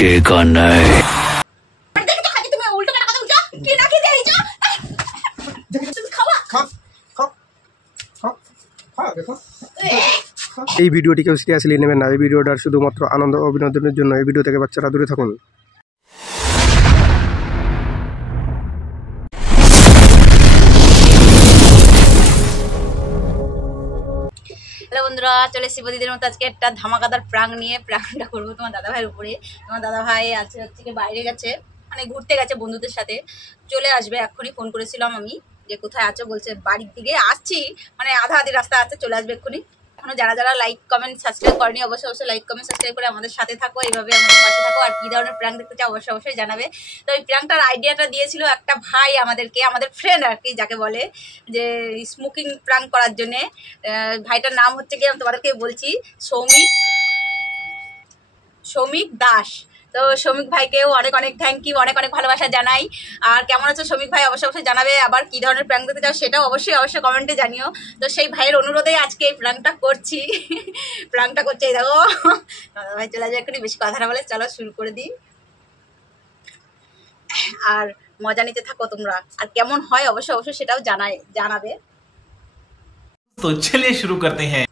झुकेगा नहीं। এই ভিডিওটি কেউ সিরিয়াসলি নেবেন না। এই ভিডিওটার শুধুমাত্র আনন্দ ও বিনোদনের জন্য। এই ভিডিও থেকে বাচ্চারা দূরে থাকুন। হ্যালো বন্ধুরা, চলে এসেছি প্রতিদিনের মতো আজকে একটা ধামাকাদার প্রাঙ্ক নিয়ে। প্রাঙ্কটা করবো তোমার দাদাভাইয়ের উপরে। তোমার দাদাভাই আজকে হচ্ছে বাইরে গেছে, মানে ঘুরতে গেছে বন্ধুদের সাথে। চলে আসবে, এক্ষুনি ফোন করেছিলাম আমি যে কোথায় আছো, বলছে বাড়ির দিকে আসছি, মানে আধা আধি রাস্তা আছে, চলে আসবে এক্ষুনি। এখনো যারা যারা লাইক কমেন্ট সাবস্ক্রাইব করেনি অবশ্যই অবশ্যই লাইক কমেন্ট সাবস্ক্রাইব করে আমাদের সাথে থাকো, এইভাবে আমাদের পাশে থাকো। আর কি ধরনের প্র্যাঙ্ক দেখতে চাও অবশ্যই অবশ্যই জানাবে। তো এই প্র্যাঙ্কটার আইডিয়াটা দিয়েছিল একটা ভাই আমাদেরকে, আমাদের ফ্রেন্ড আর কি যাকে বলে, যে স্মোকিং প্র্যাঙ্ক করার জন্যে। ভাইটার নাম হচ্ছে কি আমি তোমাদেরকে বলছি, সৌমিক দাস। তো সৌমিক ভাইকেও অনেক অনেক থ্যাংক ইউ, অনেক অনেক ভালোবাসা জানাই। আর কেমন আছো সৌমিক ভাই অবশ্যই অবশ্যই জানাবে। আবার কী ধরনের প্র্যাঙ্ক দেখতে চাও সেটাও অবশ্যই অবশ্যই কমেন্টে জানিও। তো সেই ভাইয়ের অনুরোধেই আজকে এই প্র্যাঙ্কটা করছি। প্র্যাঙ্কটা করছে এই দেখো দাদা ভাই চলে যাবে এক্ষুনি, বেশি কথা না বলে চলো শুরু করে দিই। আর মজা নিতে থাকো তোমরা, আর কেমন হয় অবশ্যই অবশ্যই সেটাও জানাবে। তো চলিए शुरू करते हैं।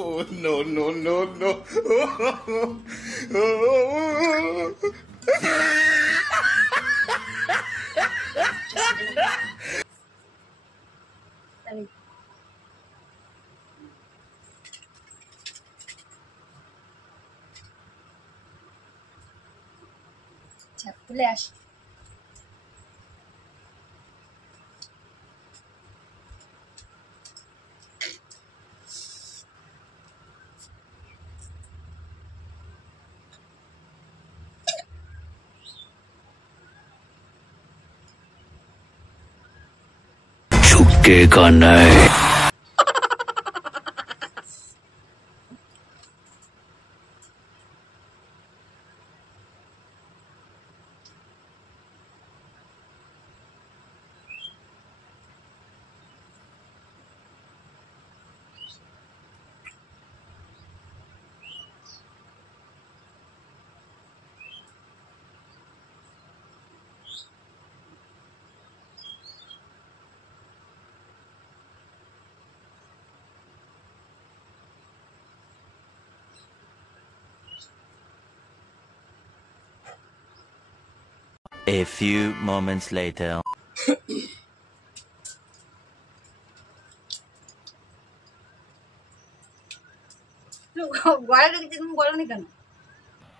Oh, no, no, no, no. আচ্ছা খুলে আসি। झुकेगा नहीं। A few moments later.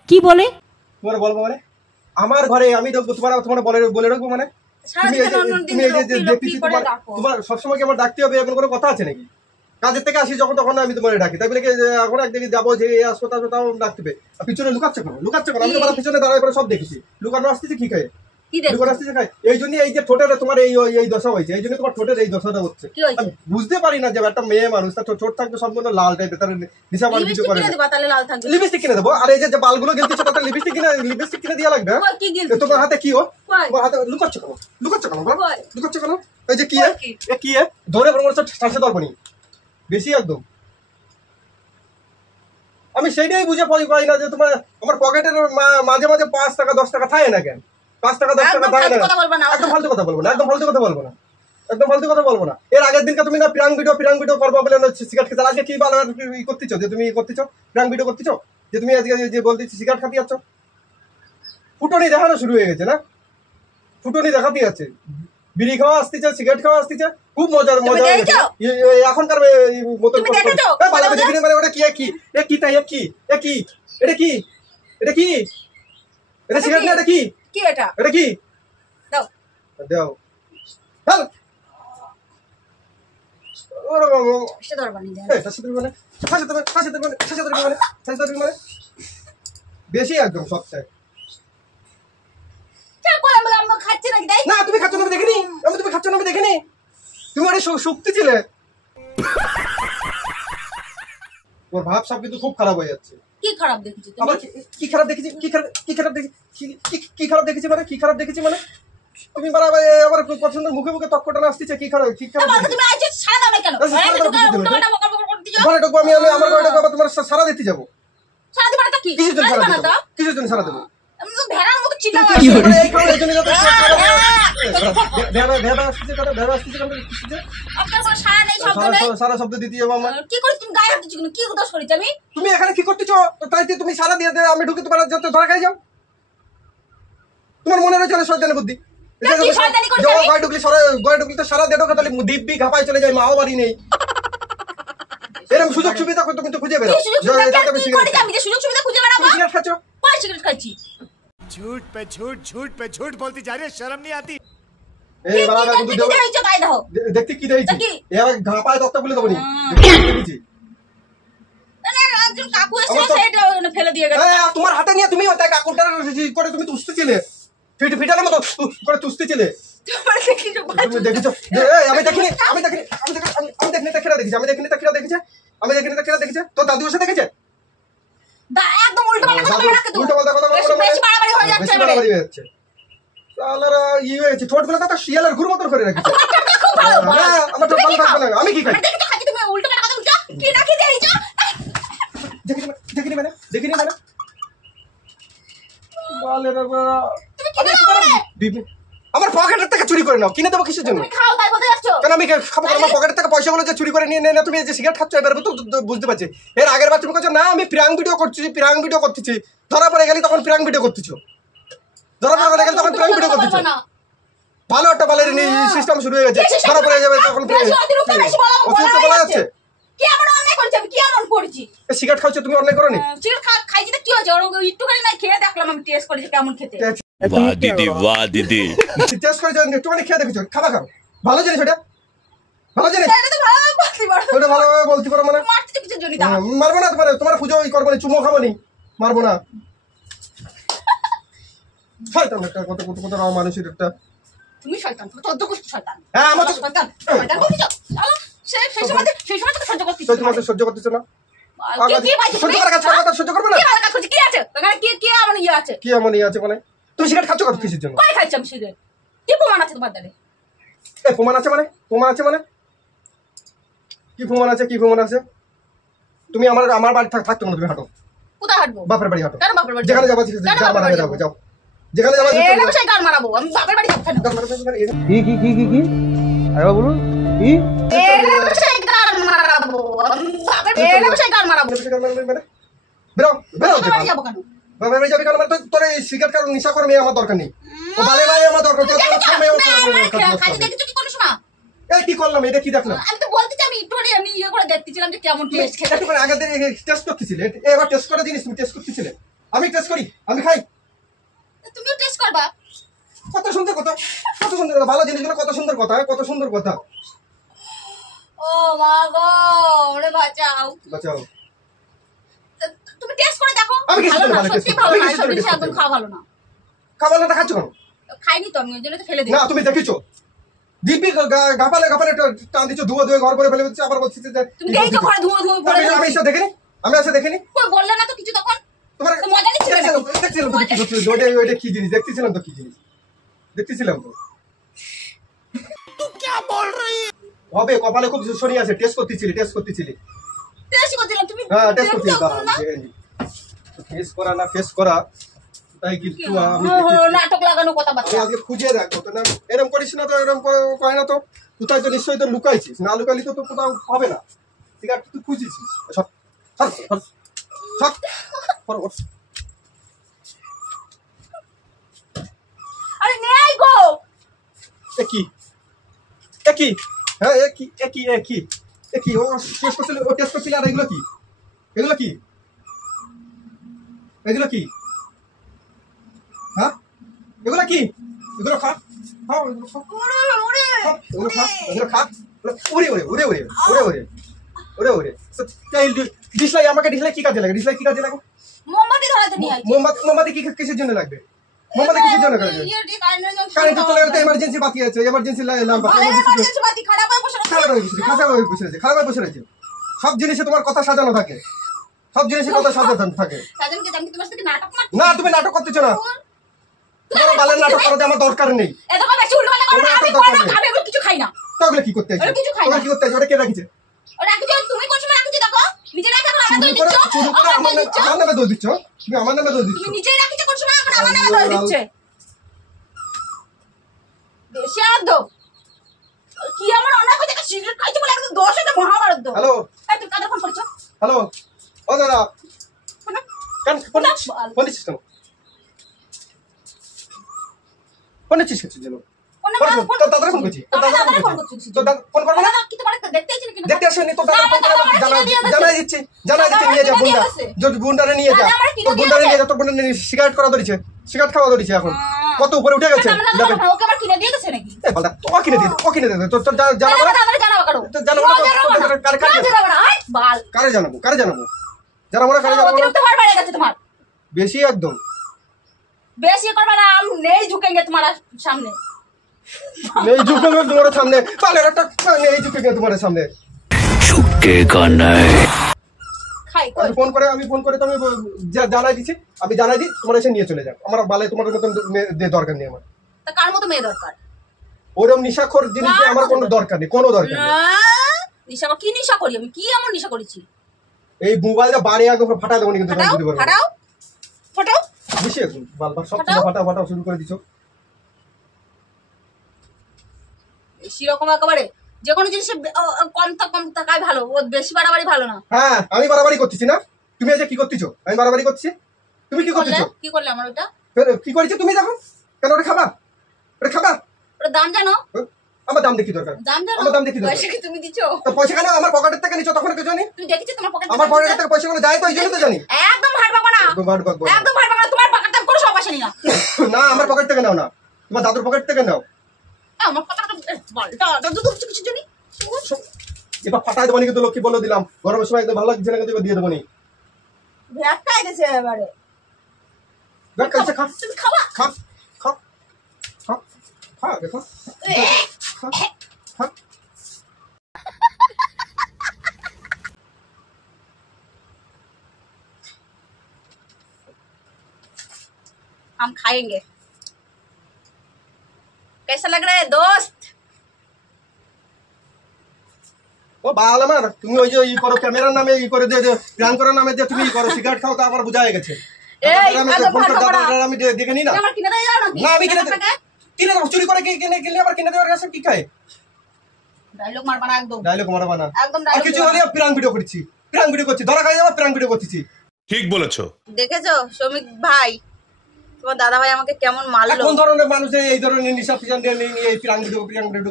কি বলে তোমার বলবো মানে আমার ঘরে আমি ঢুকবো, তোমার বলে রাখবো মানে তোমার সবসময় কি আমার ডাকতে হবে এমন কোনো কথা আছে নাকি? কাজের থেকে আসি যখন তখন আমি তোমার ডাকি, তাই বলে কি এখন একদিকে যাবো যে আসবো তাও ডাকতে হবে? পিছনে লুকাচ্ছে কেন? আমি তোমার পিছনে দাঁড়ায় পরে সব দেখেছি, লুকানো আসতেছে কি খায়, লুকানো আসতেছে খায়। এই জন্য এই যে ঠোঁটের তোমার এই দশা হয়েছে, এই জন্য তোমার ঠোঁটের এই দশাটা হচ্ছে। আমি বুঝতে পারি না যে একটা মেয়ে মানুষ তার ঠোঁট থাকবে সম্পূর্ণ লাল টাইপের, তার নিশা পান কিছু করে লিপস্টিক কিনে দেবো। আর এই যে বালগুলো গেলতেছে তাতে লিপস্টিক কিনে দেওয়া লাগবে। তোমার হাতে কি? তোমার হাতে লুকাচ্ছ কেন? এই যে কি ধরে ছাড়ছে দরকারি বেশি একদম। আমি সেইটাই বুঝে পাই না যে তোমার আমার পকেটের মাঝে মাঝে 5 টাকা 10 টাকা থাকে না কেন? 5 টাকা 10 টাকা থাকে না। একদম ফালতু কথা বলবো না। এর আগের দিনকে তুমি না প্রাং ভিডিও করবো বলে সিগারেট খেতে, আজকে কি করতেছো যে তুমি প্রাং ভিডিও করতেছো, যে তুমি আজকে যে বলতেছি সিগারেট খাতে যাচ্ছ? ফুটনি দেখানো শুরু হয়ে গেছে না? ফুটনি দেখাতে যাচ্ছে, বিড়ি খাওয়া আসতেছে, সিগারেট খাওয়া আসতেছে, খুব মজা এখনকার মতন। ওটা কি এটা সিগারেট না, এটা কি দাও বেশি একদম সবচেয়ে আমি খাচ্ছি নাকি তাই না তুমি খাচ্ছ না আমি দেখিনি, তুমি খাচ্ছ না আমি দেখিনি, তুমি ওটা শুকতে ছিলে। ওর ভাব সব কিন্তু খুব খারাপ হয়ে যাচ্ছে। কি খারাপ দেখেছি তুমি? আবার কি খারাপ দেখেছি, কি খারাপ দেখেছি, কি খারাপ দেখেছি মানে, কি খারাপ দেখেছি মানে তুমি বারবার আমার পছন্দ মুখে মুখে তক্কটা আসতেছে। কি খারাপ তুমি আজ সারা দাও না কেন? ঘরে ঢুকবো আমি, আমার ঘরে ঢুকবো, তোমার সারা দিতে যাবো। সারা দিবা না কি? কিসের জন্য সারা দেবো? কিসের জন্য সারা দেবো? আমি তো ভেড়ার মতো চিল্লা এই কারণে এই জন্য যাতে ভেড়া আসতেছে, আপনার কোনো সারা নেই, শব্দ নেই। সারা শব্দ দিতে যাবো আমার। কি করিস তুমি? গায়ে হাত দিচ্ছ কেন? কি দোষ করেছি আমি? তুমি এখানে কি করতেছো? তাই তুমি সারা দিয়ে আমি ঢুকে তোমার যাতে ধরা খাই যাও। তোমার মনে রয়েছে শয়তানি বুদ্ধি। গয়ে ঢুকলি তো সারা দেড় তাহলে দিব্যি ঘাপায় চলে যায়, মাও বাড়ি নেই। এরকম সুযোগ সুবিধা তুমি তো খুঁজে বেরো। আমি যে সুযোগ সুবিধা খুঁজে বেড়াবো? সিগারেট খাচ্ছ? কয় সিগারেট খাচ্ছি? झूठ पे झूठ झूठ पे झूठ बोलती जा रही है, शर्म नहीं आती? এই বাবা কিন্তু দেও তাই দাও। দেখতে কি দেইছি? এবার ঘাপায় তক্তা বলে দেবনি। দেখেছি একজন কাকু এসে সেটা ফেলে দিয়ে গেছে। তোমার হাতে নিয়ে তুমি ওই কাকুটার করে তুমি তুসতেছিলে, ফিটানোর মতো করে তুসতেছিলে। তুমি দেখেছো? আমি দেখিনি দেখেছে তো দাদু এসে দেখেছে। একদম উল্টো পাল্টা কথা বলে রাখে তো। উল্টো পাল্টা কথা বলে বেশি বাড়াবাড়ি হয়ে যাচ্ছে এবারে। বাড়াবাড়ি হয়ে যাচ্ছে। সালারা হয়েছে ঠোঁটগুলো তো শিয়ালের ঘুর মতন করে রেখেছে। আমার ঠোঁট ভালো থাকবে না। আমি কি খাই? দেখি তো খাচ্ছি, তুমি উল্টো পাল্টা কথা বলছো। কি নাকি দিয়েছো? দেখিনি মানে বালেরা তুমি কি করবে? আমার পকেটের থেকে চুরি করে নাও, কিনে দেবো কিসের জন্য? তুমি খাও তাই বলতে যাচ্ছো? কেন আমি খাবো? আমার পকেটের থেকে পয়সাগুলো যে চুরি করে নিয়ে না তুমি যে সিগারেট খাচ্ছ এবার তো বুঝতে পারছি। এর আগের বার তুমি বলছো না আমি প্রাং ভিডিও করতেছি, ধরা পড়ে গেলি তখন প্রাং ভিডিও করতেছো, ধরা পড়ে গেলি তখন প্রাং ভিডিও করতেছো। ভালো একটা বালের সিস্টেম শুরু হয়ে গেছে, ধরা পড়ে যাবে তখন অতিরিক্ত বলা যাচ্ছে। কি এমন অন্যায় করেছি আমি? কি এমন করেছি? সিগারেট খাচ্ছ তুমি, অন্যায় করোনি? সিগারেট খাইছি তো কি হয়েছে? ওরকম একটুখানি না খেয়ে দেখলাম, আমি টেস্ট করেছি কেমন খেতে। वाह दीदी वाह दीदी টেস্ট করে একটুখানি খেয়ে দেখেছো, খাবা খাও, ভালো জিনিস ওটা, ভালো জিনিস এটা তো ভালো বলতে পারো। ওটা ভালোভাবে বলতে পারো মানে। মারতে কিছু জন্য দাও। মারবো না তোমার পুজো করবো না, চুমো খাবো নি, মারবো না। শয়তান একটা কত মানুষের একটা। তুমি শয়তান, তুমি চোদ্দ গোষ্ঠী শয়তান। হ্যাঁ আমার তো শয়তান বলছো। চলো সেই সময় তো সহ্য করতে সহ্য করতেছো না। কি সহ্য করার কাজ করো, সহ্য করবে না। কি আছে ওখানে? কি এমন ইয়ে আছে? কি এমন ইয়ে আছে মানে? তুমি সিগারেট খাচ্ছ কত কিসের জন্য? কই খাইছি আমি সিগারেট? কি প্রমাণ আছে তোমার দ্বারে? প্রমাণ আছে মানে? কি প্রমাণ আছে? তুমি আমার বাড়ি থাকতো না, তুমি হাঁটো। কোথায় হাঁটবো? বাপের বাড়ি হাঁটো। কেন বাপের বাড়ি? যেখানে যাবো যাও, যেখানে যাবো সেই গান মারাবো আমি বাপের বাড়ি যাচ্ছি না। কি আরে বলুন কি সেই গান মারাবো আমি সেই গান মারাবো। বেরো বাপের বাড়ি যাবো কেন? বাপের বাড়ি যাবি কেন? মানে তোর এই সিগারেট কারণ নিশা করে মেয়ে আমার দরকার নেই। ও বালে ভাই আমার দরকার। দেখেছো কি কোনো সময়? এই কি করলাম? এটা কি দেখলাম? আমি তো বলতে চাই আমি ইয়ে করে দেখতেছিলাম যে কেমন টেস্ট খেতে। একটু করে আগে টেস্ট করতেছিলে, এবার টেস্ট করা জিনিস তুমি টেস্ট করতেছিলে। আমি টেস্ট করি, আমি খাই। তুমিও টেস্ট করবা? কত সুন্দর কথা, ভালো জিনিসগুলো কত সুন্দর কথা। ও মা গো, ওরে বাঁচাও। তুমি টেস্ট করে দেখো। আমি কিছু ভালো না, ভালো সত্যি ভালো না, সব জিনিস একদম খাওয়া ভালো না। খাবার না খাচ্ছ কেন? খাইনি তো আমি, ওই জন্য তো ফেলে দিই। না তুমি দেখিছো দিব্যি গাপালে টান দিচ্ছ, ধুয়ে ঘর করে ফেলে দিচ্ছ, আবার বলছি যে তুমি দেখছো ঘরে ধুয়ো পড়ে। আমি এসে দেখিনি, কই বললে না তো কিছু তখন? তোমার তো মজা নিচ্ছিলে নাকি? দেখছিলাম তো ওইটা কি জিনিস দেখতেছিলাম তো হবে কপালে খুব শনি আছে। টেস্ট করতেছিলি টেস্ট করছিলাম তুমি। হ্যাঁ টেস্ট দেখছো করতেছিলি না? ফেস করা না ফেস করা তাই কিন্তু আমি নাটক লাগানো কথা বার্তা। আজকে খুঁজে রাখবো তো না, এরকম করিস না তো, এরকম কয় না তো। কোথায় তো নিশ্চয়ই তো লুকাইছিস, না লুকালি তো কোথাও হবে না। ঠিক আছে তুই খুঁজেছিস। আরে নেই গো। একই হ্যাঁ একই ও টেস্ট করছিল। আর এগুলো কি হ্যাঁ এগুলো খা ডিসলাইক আমাকে ডিসলাইক কি কাজে লাগে? মোমবাতি ধরাতে নিয়ে আইছি। মোমবাতি কি কিসের জন্য লাগবে? মোমবাতি কিসের জন্য করেছে? কারেন্ট চলে গেলে এমার্জেন্সি বাতি আছে, এমার্জেন্সি লাম্প আছে, খারাপ হয়ে বসে রয়েছে, খারাপ হয়ে বসে রয়েছে। সব জিনিসে তোমার কথা সাজানো থাকে, সব জিনিসে কথা সাজানো থাকে। না তুমি নাটক করতেছো না, তোমার বালের নাটক করাতে আমার দরকার নেই। কিছু খাই না। তাহলে কি করতে আছে? তোমরা কি করতে আছে? ওটা কে রাখিছে? তুমি কোন সময় রাখছো দেখো, নিজে রাখা আমার চুরি দোষ করে দিচ্ছ। আমার নামে দোষ দিচ্ছ, তুমি আমার নামে দোষ দিচ্ছ। তুমি নিজেই রাখিছো কোন সময়, এখন আমার নামে দোষ দিচ্ছে। বেশি আদব কি আমার অন্যায় করে সিগারেট খাইছো বলে একদম দোষ এটা মহাভারত। হ্যালো তুই কাদের ফোন করছো? হ্যালো, ও দাদা কেন ফোন দিচ্ছিস কেন? ফোন দিচ্ছিস কেন জন্য? তোর দাদার ফোন করছি, তোর দাদার ফোন করছি, তোর দাদা ফোন করবো না? কি তোমার দেখতে আইছি নাকি? দেখতে আসেনি, তোর দাদা ফোন করে জানাই দিচ্ছি নিয়ে যা বুন্ডা, যদি বুন্ডারে নিয়ে যা, তোর বুন্ডারে নিয়ে যা, তোর বুন্ডারে সিগারেট করা ধরেছে, সিগারেট খাওয়া ধরেছে, এখন কত উপরে উঠে গেছে। ওকে আমার কিনে দিয়ে গেছে নাকি? এই বালদা তো কিনে দিয়ে, ও কিনে দিয়ে, তোর জানাবো না, জানাবো কারো জানাবো না, বাল কারে জানাবো, কারে জানাবো, জানাবো না, কারে জানাবো না। অতিরিক্ত ভার বেড়ে গেছে তোমার, বেশি একদম বেশি করবে না, আমি নেই ঝুঁকেঙ্গে তোমার সামনে। নেই ঝুঁকেঙ্গে তোমার সামনে, বালের একটা নেই ঝুঁকেঙ্গে তোমার সামনে। झुकेगा नहीं। খাই আমি ফোন করে তো আমি জানাই দিচ্ছি, আমি জানাই দিই, তোমার এসে নিয়ে চলে যাও। আমার বালে তোমার মতন মেয়ে দরকার নেই আমার। তা কার মতো মেয়ে দরকার? ওরকম নিশাখোর জিনিস দিয়ে আমার কোনো দরকার নেই, কোনো দরকার নেই। নিশা কি নিশা করি আমি? কি এমন নিশা করেছি? এই মোবাইলটা বাড়ি আগে ফাটা দেবো কিন্তু ফাটাও ফাটাও ফাটাও বেশি একদম বালবার সব ফাটাও শুরু করে দিছো। বেশি রকম একেবারে যে কোনো জিনিসে কম টাকায় ভালো, ও বেশি বাড়াবাড়ি ভালো না। হ্যাঁ আমি বাড়াবাড়ি করতেছি না, তুমি এই যে কি করতেছো? আমি বাড়াবাড়ি করছি, তুমি কি করতেছো? কি করলে আমার ওটা? কি করেছো তুমি? দেখো কেন ওটা খাবা, ওটা খাবা? ওটা দাম জানো? আমার দাম দেখি দরকার, দাম জানো? আমার দাম দেখি দরকার। পয়সা কি তুমি দিছো? তো পয়সা কেন আমার পকেটের থেকে নিছো? তখন কিছু জানি তুমি দেখেছো তোমার পকেটে? আমার পকেটের থেকে পয়সাগুলো যায় তো, এই জন্য তো জানি। একদম ভাড় পাবো না, একদম ভাড় পাবো না, একদম ভাড় পাবো না। তোমার পকেট থেকে কোনো সব পয়সা নি না। না আমার পকেট থেকে নাও না, তোমার দাদুর পকেট থেকে নাও। আমার পকেটটা বলটা দাদু তো কিছু জানি। এবার ফাটাই দেবো কিন্তু, লক্ষ্মী বলে দিলাম, গরমের সময় একদম ভালো লাগছে না কিন্তু দিয়ে দেবো নি। ভ্যাটটা এসেছে এবারে। দেখ কাছে খা, তুমি খাওয়া খা খা খা খা দেখো খা খা। हम खाएंगे। कैसा लग रहा है दोस्त? ও বাল আমার, তুমি ওই যে ই করো ক্যামেরার নামে ই করে দিয়ে প্ল্যান করার নামে দিয়ে তুমি ই করো, সিগারেট খাও তো আবার বোঝা হয়ে গেছে। আমি দেখে নি না, আমার কিনে দেয় জানো নাকি? না আমি কিনে দেবো, চুরি করে কিনে আবার কিনে দেওয়ার কাছে কি খায়? ডায়লগ মারবা না একদম, ডায়লগ মারাবা না একদম আর ডায়লগ। কিছু হলে প্রাং ভিডিও করছি, প্রাং ভিডিও করছি, ধরা খাই যাবো, প্রাং ভিডিও করতেছি। ঠিক বলেছো। দেখেছো শ্রমিক ভাই, তোমার দাদা ভাই আমাকে কেমন মারলো। কোন ধরনের মানুষ এই ধরনের নিশা ফিজান নিয়ে এই প্রাং ভিডিও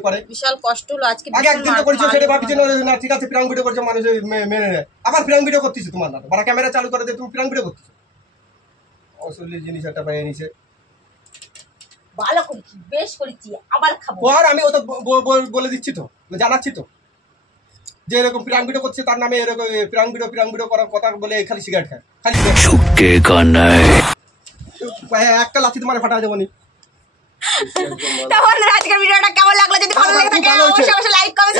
করে? বিশাল কষ্ট হলো আজকে। আগে একদিন তো করেছো, সেটা ভাবছি না ঠিক আছে, প্রাং ভিডিও করছে মানুষ মেনে নেয়, আবার প্রাং ভিডিও করতেছে তোমার দাদা, বারা ক্যামেরা চালু করে দিয়ে তুমি প্রাং ভিডিও করতেছো। অসলি জিনিস একটা পাইয়ে নিছে, ভালো করেছি, বেশ করেছি, আবার খাবো। আর আমি ও তো বলে দিচ্ছি তো, জানাচ্ছি তো, যে এরকম প্রাং ভিডিও করছে তার নামে এরকম প্রাং ভিডিও করার কথা বলে খালি সিগারেট খায়, খালি झुकेगा नहीं। একটা লাথি তোমার ফাটা দেবো নি। তো বন্ধুরা আজকের ভিডিওটা কেমন লাগলো? যদি ভালো লাগে থাকে অবশ্যই অবশ্যই লাইক কমেন্ট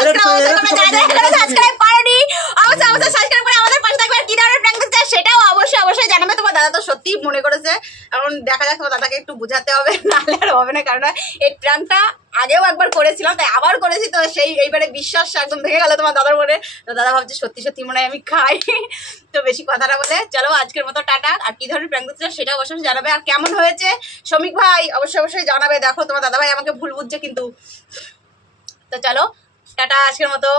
সাবস্ক্রাইব করনি, অবশ্যই সাবস্ক্রাইব করে আমাদের পাশে থাকবে। আর কি ধরনের প্র্যাঙ্ক দেখতে চাই সেটাও অবশ্যই জানাবে। তোমার দাদা তো সত্যি মনে করেছে, এখন দেখা যাক তোমার দাদাকে একটু বোঝাতে হবে, নাহলে আর হবে না। কারণ এই প্র্যাঙ্কটা আগেও একবার করেছিলাম, তাই আবার করেছি, তো এইবারে বিশ্বাস একদম ভেঙে গেল তোমার দাদার মনে। তো দাদা ভাবছে সত্যি মনে হয় আমি খাই। তো বেশি কথাটা বলে চলো আজকের মতো টাটা। আর কি ধরনের প্র্যাঙ্ক দেখতে চাই সেটা অবশ্যই জানাবে। আর কেমন হয়েছে শ্রমিক ভাই অবশ্যই জানাবে। দেখো তোমার দাদা ভাই আমাকে ভুল বুঝছে কিন্তু। তো চলো টাটা আজকের মতো।